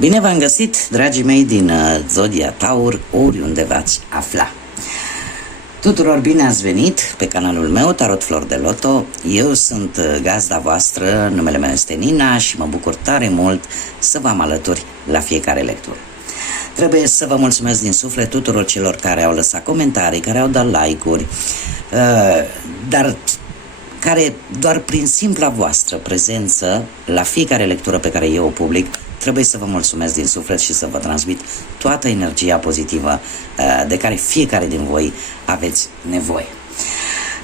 Bine v-am găsit, dragii mei din Zodia Taur, oriunde v-ați afla. Tuturor bine ați venit pe canalul meu, Tarot Flor de Loto. Eu sunt gazda voastră, numele meu este Nina și mă bucur tare mult să vă am alături la fiecare lectură. Trebuie să vă mulțumesc din suflet tuturor celor care au lăsat comentarii, care au dat like-uri, dar care doar prin simpla voastră prezență la fiecare lectură pe care eu o public, trebuie să vă mulțumesc din suflet și să vă transmit toată energia pozitivă de care fiecare din voi aveți nevoie.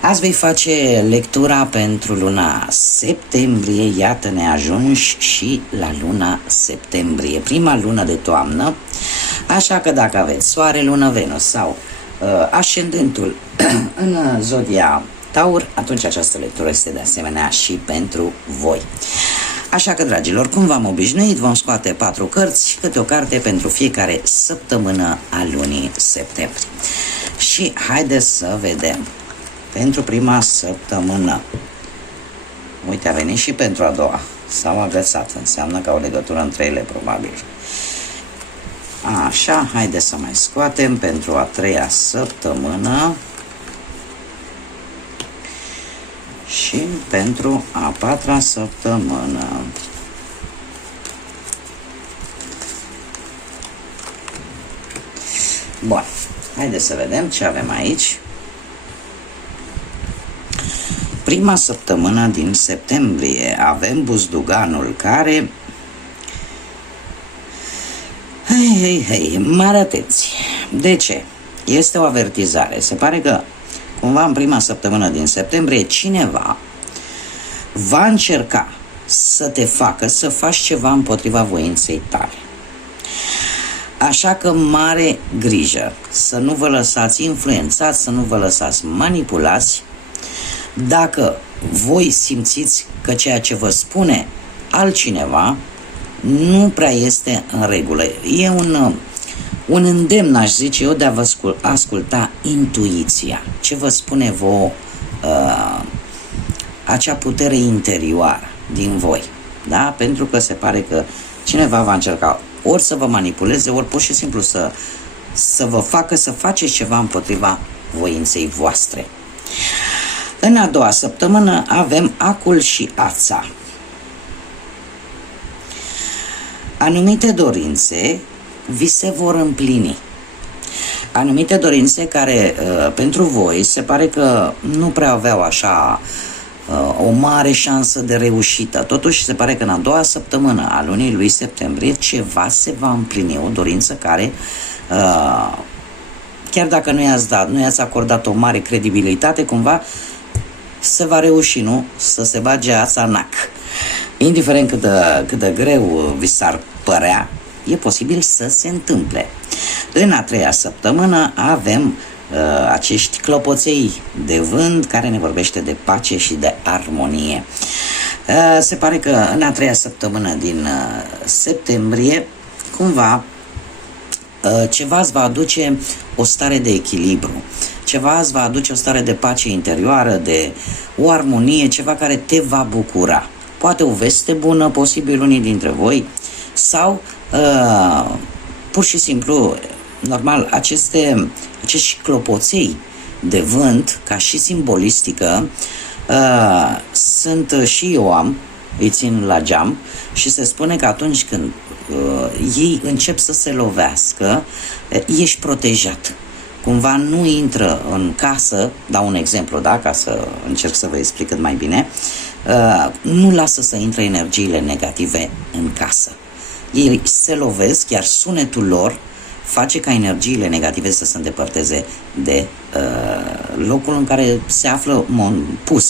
Azi voi face lectura pentru luna septembrie, iată ne ajungi și la luna septembrie, prima lună de toamnă, așa că dacă aveți soare, lună, Venus sau ascendentul în zodia Taur, atunci această lectură este de asemenea și pentru voi. Așa că, dragilor, cum v-am obișnuit, vom scoate 4 cărți, câte o carte pentru fiecare săptămână a lunii septembrie. Și haideți să vedem. Pentru prima săptămână. Uite, a venit și pentru a doua. S-au agățat, înseamnă că au legătură între ele, probabil. Așa, haideți să mai scoatem pentru a treia săptămână. Și pentru a patra săptămână. Bun, haideți să vedem ce avem aici. Prima săptămână din septembrie avem buzduganul care... Hei, mare atenție. De ce? Este o avertizare. Se pare că cumva în prima săptămână din septembrie cineva va încerca să te facă să faci ceva împotriva voinței tale. Așa că mare grijă să nu vă lăsați influențați, să nu vă lăsați manipulați. Dacă voi simțiți că ceea ce vă spune altcineva nu prea este în regulă, e un îndemn, aș zice eu, de a vă asculta intuiția. Ce vă spune vouă acea putere interioară din voi. Da? Pentru că se pare că cineva va încerca ori să vă manipuleze, ori pur și simplu să vă facă să faceți ceva împotriva voinței voastre. În a doua săptămână avem acul și ața. Anumite dorințe vi se vor împlini. Anumite dorințe care pentru voi se pare că nu prea aveau așa o mare șansă de reușită. Totuși se pare că în a doua săptămână a lunii lui septembrie ceva se va împlini, o dorință care chiar dacă nu i-ați acordat o mare credibilitate, cumva se va reuși, nu? Să se bage ața în nac. Indiferent cât de greu vi s-ar părea, e posibil să se întâmple. În a treia săptămână avem acești clopoței de vânt care ne vorbește de pace și de armonie. Se pare că în a treia săptămână din septembrie, cumva, ceva îți va aduce o stare de echilibru, ceva îți va aduce o stare de pace interioară, de o armonie, ceva care te va bucura. Poate o veste bună, posibil unii dintre voi, sau pur și simplu, normal, acești clopoței de vânt, ca și simbolistică, sunt și eu am, îi țin la geam și se spune că atunci când ei încep să se lovească, ești protejat. Cumva nu intră în casă, dau un exemplu, da, ca să încerc să vă explic cât mai bine, nu lasă să intre energiile negative în casă. Ei se lovesc, iar sunetul lor face ca energiile negative să se îndepărteze de locul în care se află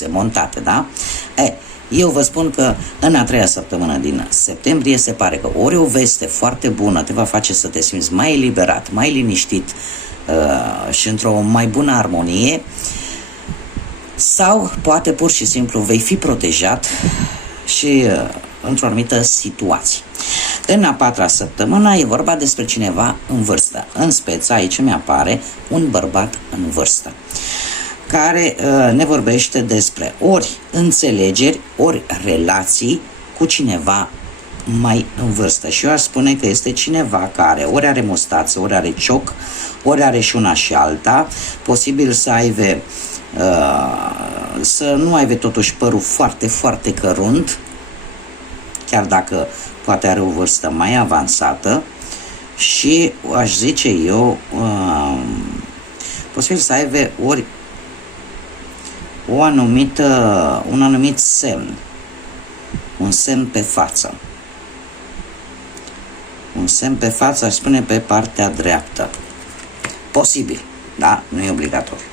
montate, da? Eu vă spun că în a treia săptămână din septembrie se pare că ori o veste foarte bună te va face să te simți mai eliberat, mai liniștit și într-o mai bună armonie, sau poate pur și simplu vei fi protejat și într-o anumită situație. În a patra săptămână e vorba despre cineva în vârstă. În speță aici mi apare un bărbat în vârstă care ne vorbește despre ori înțelegeri, ori relații cu cineva mai în vârstă. Și eu aș spune că este cineva care ori are mustață, ori are cioc, ori are și una și alta, posibil să aibă să nu aibă totuși părul foarte, foarte cărunt, chiar dacă poate are o vârstă mai avansată, și aș zice eu posibil să aibă ori un anumit semn, un semn pe față. Un semn pe față, aș spune pe partea dreaptă. Posibil, da? Nu e obligatoriu.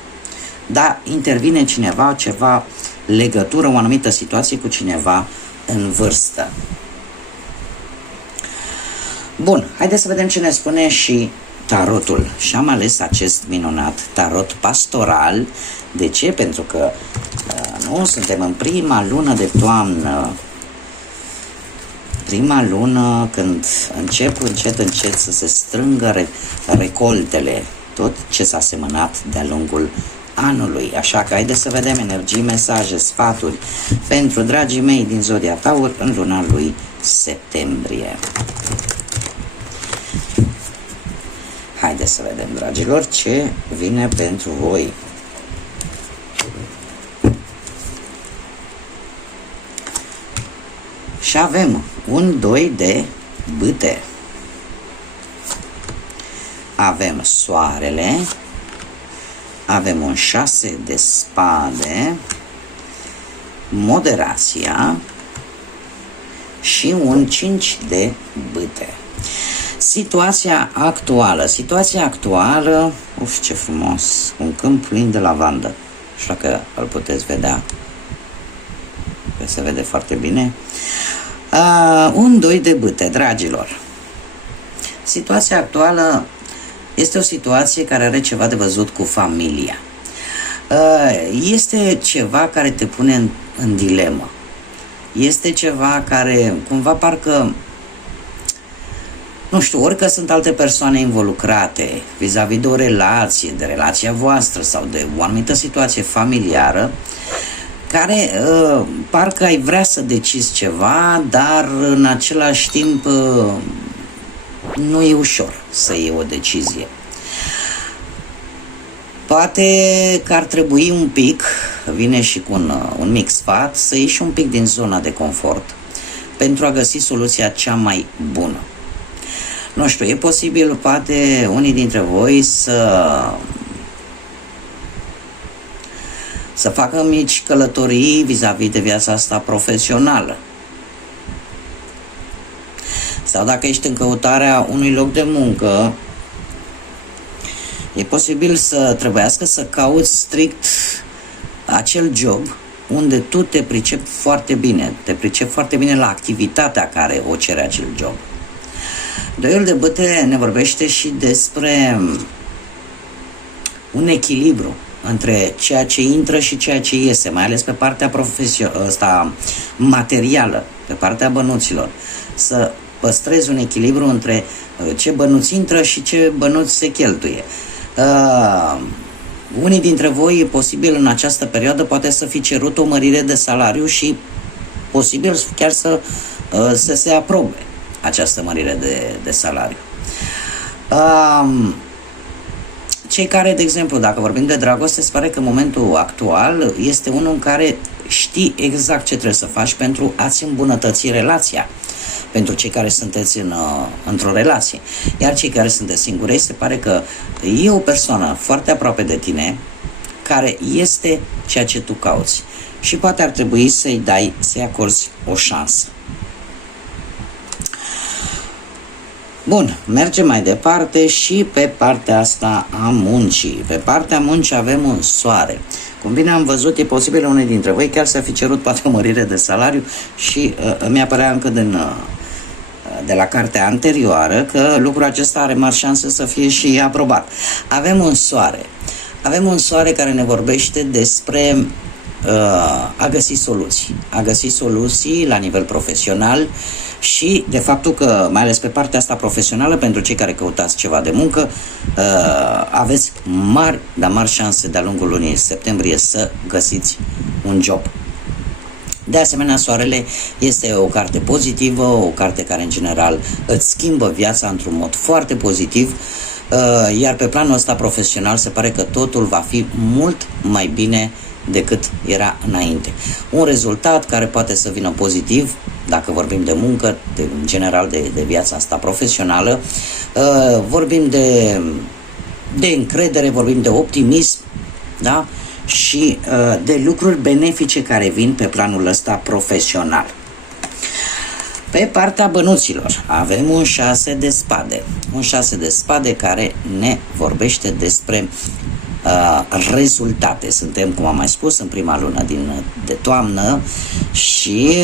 Da, intervine cineva, ceva legătură, o anumită situație cu cineva în vârstă. Bun, haideți să vedem ce ne spune și tarotul. Și am ales acest minunat tarot pastoral. De ce? Pentru că nu suntem în prima lună de toamnă. Prima lună când încep încet să se strângă recoltele, tot ce s-a semănat de-a lungul anului. Așa că haideți să vedem energii, mesaje, sfaturi pentru dragii mei din Zodia Taur în luna lui septembrie. Haideți să vedem, dragilor, ce vine pentru voi. Și avem un 2 de bâte. Avem soarele. Avem un 6 de spade. Moderația. Și un 5 de bâte. Situația actuală, uf, ce frumos, un câmp plin de lavandă. Așa că îl puteți vedea. Se vede foarte bine. Un 2 de bâte, dragilor. Situația actuală este o situație care are ceva de văzut cu familia. Este ceva care te pune în dilemă. Este ceva care cumva parcă, nu știu, ori că sunt alte persoane involucrate vis-a-vis de o relație, de relația voastră sau de o anumită situație familiară, care parcă ai vrea să decizi ceva, dar în același timp nu e ușor să iei o decizie. Poate că ar trebui un pic, vine și cu un mic sfat, să ieși un pic din zona de confort pentru a găsi soluția cea mai bună. Nu știu, e posibil poate unii dintre voi să facă mici călătorii vis-a-vis de viața asta profesională. Sau dacă ești în căutarea unui loc de muncă, e posibil să trebuiască să cauți strict acel job unde tu te pricepi foarte bine, la activitatea care o cere acel job. Doiul de bâte ne vorbește și despre un echilibru între ceea ce intră și ceea ce iese, mai ales pe partea materială, pe partea bănuților. Să păstrezi un echilibru între ce bănuți intră și ce bănuți se cheltuie. Unii dintre voi, posibil în această perioadă, poate să fi cerut o mărire de salariu și posibil chiar să se aprobe această mărire de salariu. Cei care, de exemplu, dacă vorbim de dragoste, se pare că momentul actual este unul în care știi exact ce trebuie să faci pentru a-ți îmbunătăți relația. Pentru cei care sunteți într-o relație. Iar cei care sunteți singuri, se pare că e o persoană foarte aproape de tine care este ceea ce tu cauți. Și poate ar trebui să-i acorzi o șansă. Bun, mergem mai departe și pe partea asta a muncii. Pe partea muncii avem un soare. Cum bine am văzut, e posibil unii dintre voi chiar să fi cerut poate o mărire de salariu și mi-a părea încă de la cartea anterioară că lucrul acesta are mari șanse să fie și aprobat. Avem un soare. Avem un soare care ne vorbește despre a găsi soluții. A găsi soluții la nivel profesional și de faptul că, mai ales pe partea asta profesională, pentru cei care căutați ceva de muncă, aveți mari șanse de-a lungul lunii septembrie să găsiți un job. De asemenea, Soarele este o carte pozitivă, o carte care în general îți schimbă viața într-un mod foarte pozitiv, iar pe planul ăsta profesional se pare că totul va fi mult mai bine decât era înainte. Un rezultat care poate să vină pozitiv, dacă vorbim de muncă, în general de viața asta profesională, vorbim de încredere, vorbim de optimism, da? Și de lucruri benefice care vin pe planul ăsta profesional. Pe partea bănuților avem un 6 de spade. Un 6 de spade care ne vorbește despre rezultate. Suntem, cum am mai spus, în prima lună de toamnă și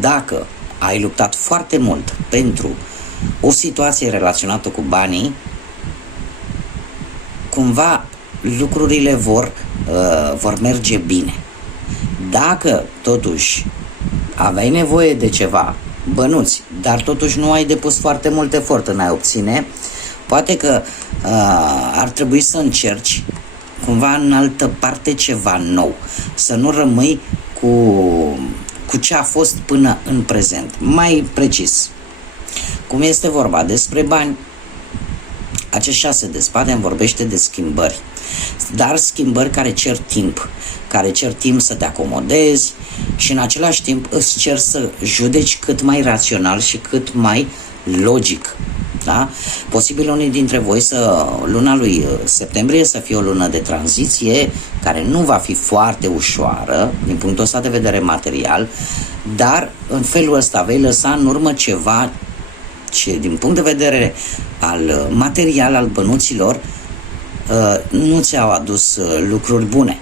dacă ai luptat foarte mult pentru o situație relaționată cu banii, cumva lucrurile vor merge bine. Dacă totuși aveai nevoie de ceva, bănuți, dar totuși nu ai depus foarte mult efort în a obține, poate că ar trebui să încerci cumva în altă parte ceva nou, să nu rămâi cu ce a fost până în prezent. Mai precis, cum este vorba despre bani, acest 6 de spade îmi vorbește de schimbări, dar schimbări care cer timp să te acomodezi și în același timp îți cer să judeci cât mai rațional și cât mai logic. Da? Posibil unii dintre voi luna lui septembrie să fie o lună de tranziție care nu va fi foarte ușoară din punctul ăsta de vedere material, dar în felul ăsta vei lăsa în urmă ceva ce din punct de vedere al material al bănuților nu ți-au adus lucruri bune.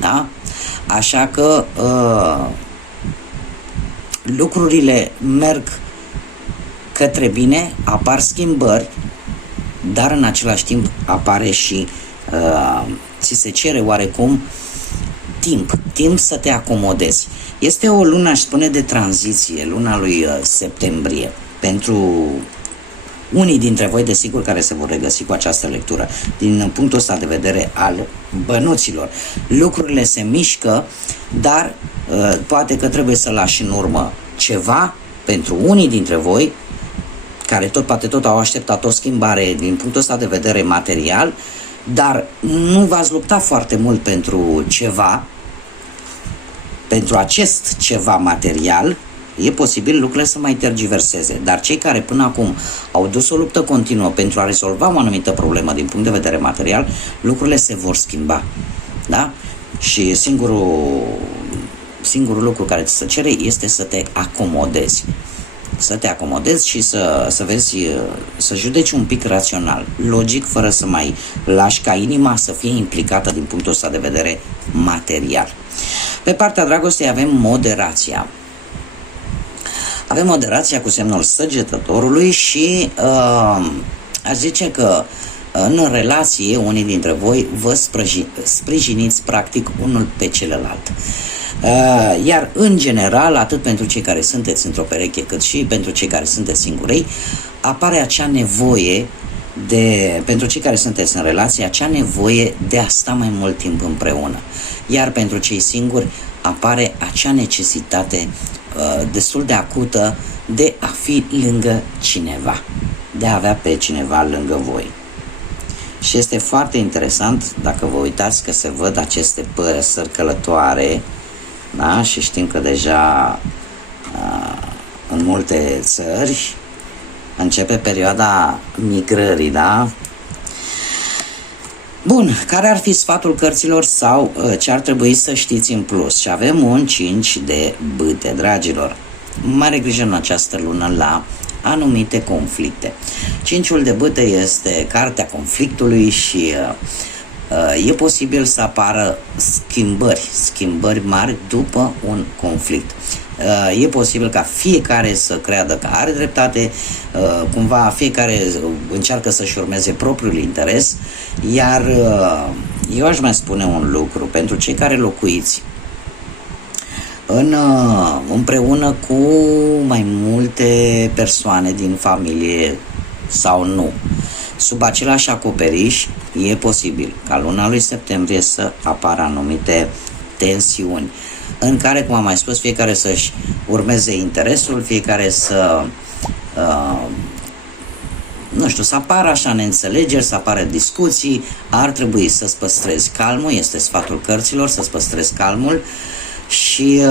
Da? Așa că lucrurile merg către bine, apar schimbări, dar în același timp apare și ți se cere oarecum timp să te acomodezi. Este o lună, aș spune, de tranziție, luna lui septembrie, pentru unii dintre voi, desigur, care se vor regăsi cu această lectură. Din punctul ăsta de vedere al bănuților, lucrurile se mișcă, dar poate că trebuie să lași în urmă ceva pentru unii dintre voi, care poate tot au așteptat o schimbare din punctul ăsta de vedere material, dar nu v-ați luptat foarte mult pentru ceva, pentru acest ceva material. E posibil lucrurile să mai tergiverseze, dar cei care până acum au dus o luptă continuă pentru a rezolva o anumită problemă din punct de vedere material, lucrurile se vor schimba. Da? Și singurul lucru care ți se cere este să te acomodezi. Să te acomodezi și să vezi, să judeci un pic rațional, logic, fără să mai lași ca inima să fie implicată din punctul ăsta de vedere material. Pe partea dragostei avem moderația. Avem moderația cu semnul Săgetătorului și aș zice că în relație unii dintre voi vă sprijiniți practic unul pe celălalt. Iar în general, atât pentru cei care sunteți într-o pereche, cât și pentru cei care sunteți singurei, apare acea nevoie pentru cei care sunteți în relație, acea nevoie de a sta mai mult timp împreună. Iar pentru cei singuri apare acea necesitate destul de acută de a fi lângă cineva, de a avea pe cineva lângă voi. Și este foarte interesant dacă vă uitați că se văd aceste păsări călătoare, da? Și știm că deja în multe țări începe perioada migrării, da? Bun, care ar fi sfatul cărților sau ce ar trebui să știți în plus? Și avem un 5 de bâte, dragilor. Mare grijă în această lună la anumite conflicte. 5-ul de bâte este cartea conflictului și e posibil să apară schimbări mari după un conflict. E posibil ca fiecare să creadă că are dreptate, cumva fiecare încearcă să-și urmeze propriul interes, iar eu aș mai spune un lucru, pentru cei care locuiți împreună cu mai multe persoane din familie sau nu, sub același acoperiș, e posibil ca luna lui septembrie să apară anumite tensiuni. în care, cum am mai spus, fiecare să-și urmeze interesul, fiecare să nu știu, să apară așa neînțelegeri, să apară discuții. Ar trebui să-ți păstrezi calmul, este sfatul cărților, să-ți păstrezi calmul și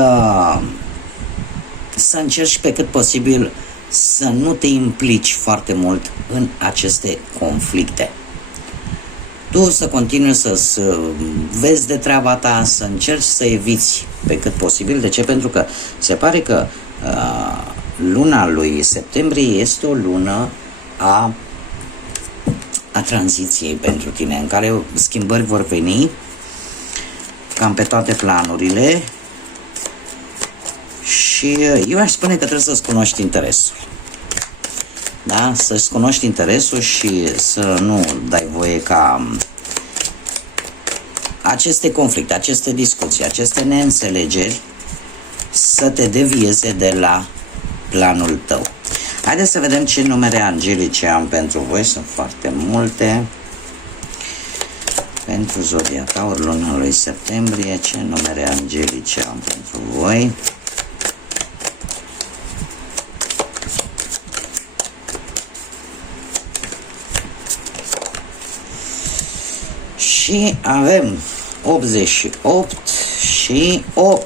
să încerci pe cât posibil să nu te implici foarte mult în aceste conflicte. Tu să continui să vezi de treaba ta, să încerci să eviți pe cât posibil. De ce? Pentru că se pare că luna lui septembrie este o lună a tranziției pentru tine, în care schimbări vor veni cam pe toate planurile și eu aș spune că trebuie să-ți cunoști interesul. Da? Să-ți cunoști interesul și să nu dai voie ca aceste conflicte, aceste discuții, aceste neînțelegeri să te devieze de la planul tău. Haideți să vedem ce numere angelice am pentru voi. Sunt foarte multe. Pentru Zodia Taur, luna lui septembrie, ce numere angelice am pentru voi? Și avem 88 și 8.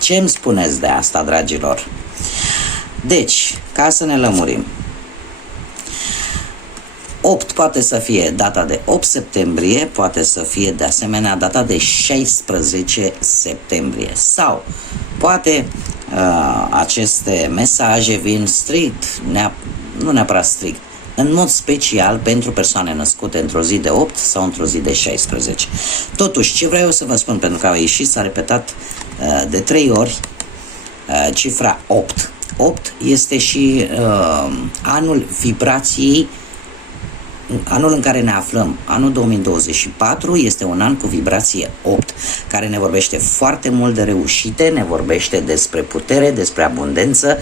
Ce îmi spuneți de asta, dragilor? Deci, ca să ne lămurim, 8 poate să fie data de 8 septembrie, poate să fie de asemenea data de 16 septembrie sau poate aceste mesaje vin strict, nu neapărat strict, în mod special pentru persoane născute într-o zi de 8 sau într-o zi de 16. Totuși, ce vreau eu să vă spun, pentru că a ieșit, s-a repetat de 3 ori cifra 8. 8 este și anul vibrației, anul în care ne aflăm. Anul 2024 este un an cu vibrație 8, care ne vorbește foarte mult de reușite, ne vorbește despre putere, despre abundență,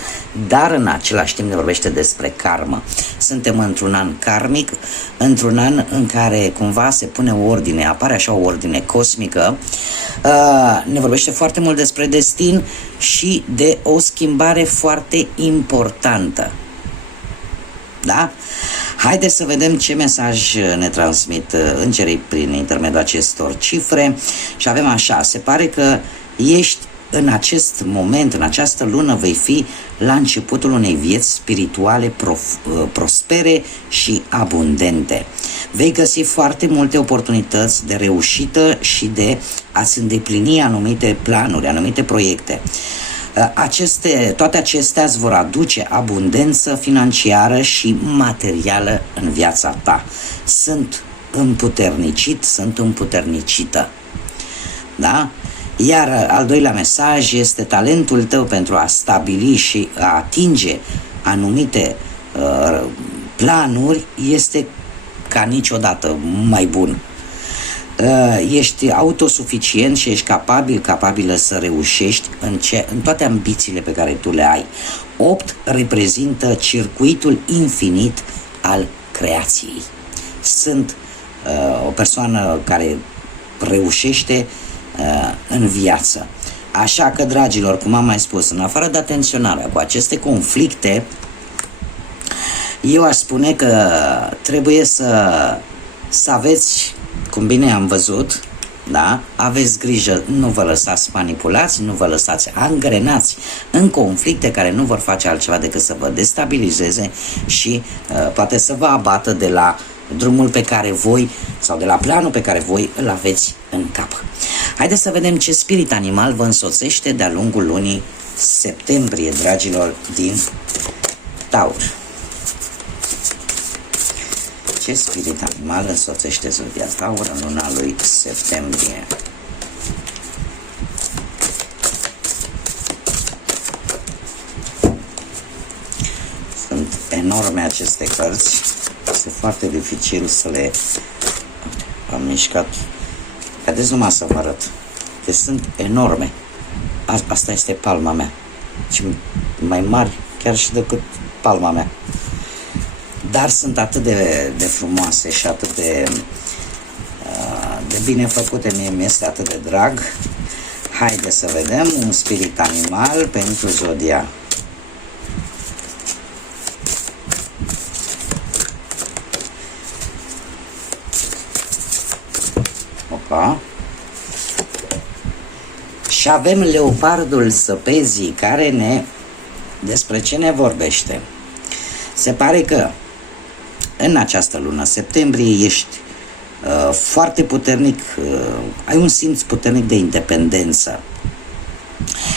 dar în același timp ne vorbește despre karmă. Suntem într-un an karmic, într-un an în care cumva se pune o ordine, apare așa o ordine cosmică, ne vorbește foarte mult despre destin și de o schimbare foarte importantă. Da? Haideți să vedem ce mesaj ne transmit îngerii prin intermediul acestor cifre și avem așa, se pare că ești în acest moment, în această lună, vei fi la începutul unei vieți spirituale prospere și abundente. Vei găsi foarte multe oportunități de reușită și de a-ți îndeplini anumite planuri, anumite proiecte. Toate acestea îți vor aduce abundență financiară și materială în viața ta. Sunt împuternicit, sunt împuternicită. Da? Iar al doilea mesaj este talentul tău pentru a stabili și a atinge anumite planuri este ca niciodată mai bun. Ești autosuficient și ești capabilă să reușești în toate ambițiile pe care tu le ai. 8 reprezintă circuitul infinit al creației. Sunt o persoană care reușește în viață. Așa că, dragilor, cum am mai spus, în afară de atenționarea cu aceste conflicte, eu aș spune că trebuie să aveți, cum bine am văzut, da? Aveți grijă, nu vă lăsați manipulați, nu vă lăsați angrenați în conflicte care nu vor face altceva decât să vă destabilizeze și poate să vă abată de la drumul pe care voi sau de la planul pe care voi îl aveți în cap. Haideți să vedem ce spirit animal vă însoțește de-a lungul lunii septembrie, dragilor din Taur. Ce spirit animal însoțește Zodia Taur în luna lui septembrie? Sunt enorme aceste cărți. Este foarte dificil să le... Am mișcat. Haideți numai să vă arăt. Deci sunt enorme. Asta este palma mea. Și mai mari chiar și decât palma mea. Dar sunt atât de frumoase și atât de bine făcute, mie mi este atât de drag. Haideți să vedem un spirit animal pentru zodia. Opa. Și avem leopardul zăpezii care despre ce ne vorbește. Se pare că în această lună septembrie ești foarte puternic, ai un simț puternic de independență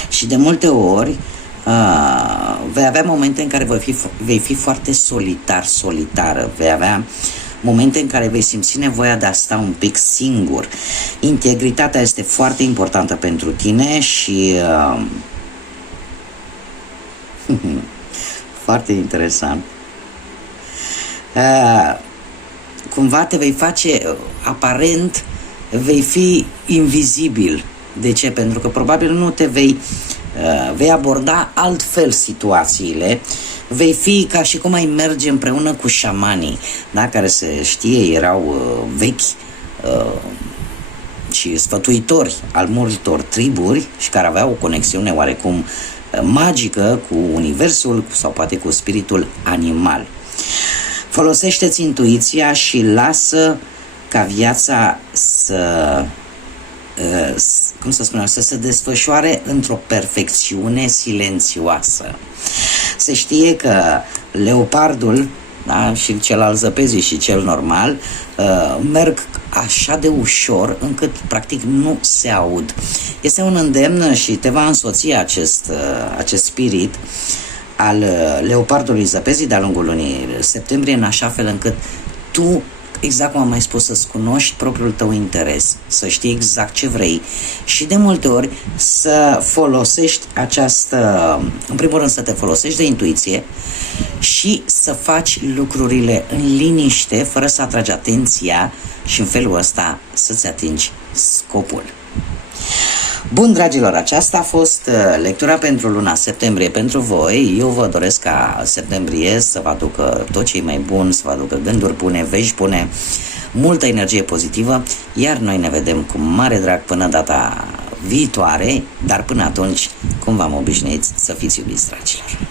și de multe ori vei avea momente în care vei fi foarte solitară, vei avea momente în care vei simți nevoia de a sta un pic singur. Integritatea este foarte importantă pentru tine și foarte interesant. Cumva te vei face, aparent, vei fi invizibil. De ce? Pentru că probabil nu te vei aborda altfel situațiile, vei fi ca și cum ai merge împreună cu șamanii, da? Care se știe erau vechi și sfătuitori al multor triburi și care aveau o conexiune oarecum magică cu universul sau poate cu spiritul animal. Folosește-ți intuiția și lasă ca viața să se desfășoare într-o perfecțiune silențioasă. Se știe că leopardul, da, și cel al zăpezii și cel normal merg așa de ușor încât practic nu se aud. Este un îndemn și te va însoți acest spirit al leopardului zăpezii de-a lungul lunii septembrie, în așa fel încât tu, exact cum am mai spus, să-ți cunoști propriul tău interes, să știi exact ce vrei și de multe ori să folosești în primul rând să te folosești de intuiție și să faci lucrurile în liniște, fără să atragi atenția și în felul ăsta să-ți atingi scopul. Bun, dragilor, aceasta a fost lectura pentru luna septembrie pentru voi. Eu vă doresc ca septembrie să vă aducă tot ce e mai bun, să vă aducă gânduri bune, vești bune, multă energie pozitivă, iar noi ne vedem cu mare drag până data viitoare, dar până atunci, cum v-am obișnuit, să fiți iubiți, dragilor.